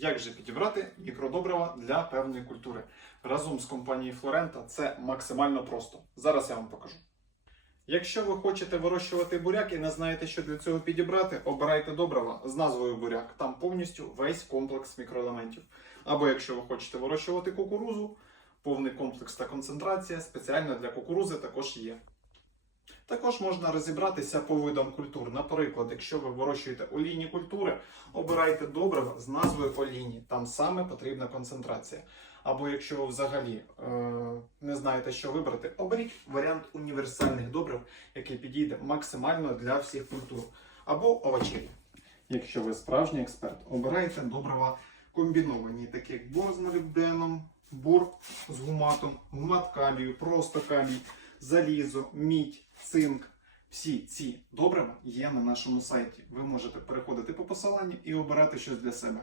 Як же підібрати мікродобрива для певної культури? Разом з компанією Флорента це максимально просто. Зараз я вам покажу. Якщо ви хочете вирощувати буряк і не знаєте, що для цього підібрати, обирайте добрива з назвою буряк. Там повністю весь комплекс мікроелементів. Або якщо ви хочете вирощувати кукурузу, повний комплекс та концентрація спеціально для кукурузи також є. Також можна розібратися по видам культур. Наприклад, якщо ви вирощуєте олійні культури, обирайте добрива з назвою олійні. Там саме потрібна концентрація. Або якщо ви взагалі е, не знаєте, що вибрати, оберіть варіант універсальних добрив, який підійде максимально для всіх культур. Або овочеві. Якщо ви справжній експерт, обирайте добрива комбіновані, такі як бор з молібденом, бор з гуматом, гумат калію, просто калій, залізо, мідь, цинк. Всі ці добрива є на нашому сайті. Ви можете переходити по посиланню і обирати щось для себе.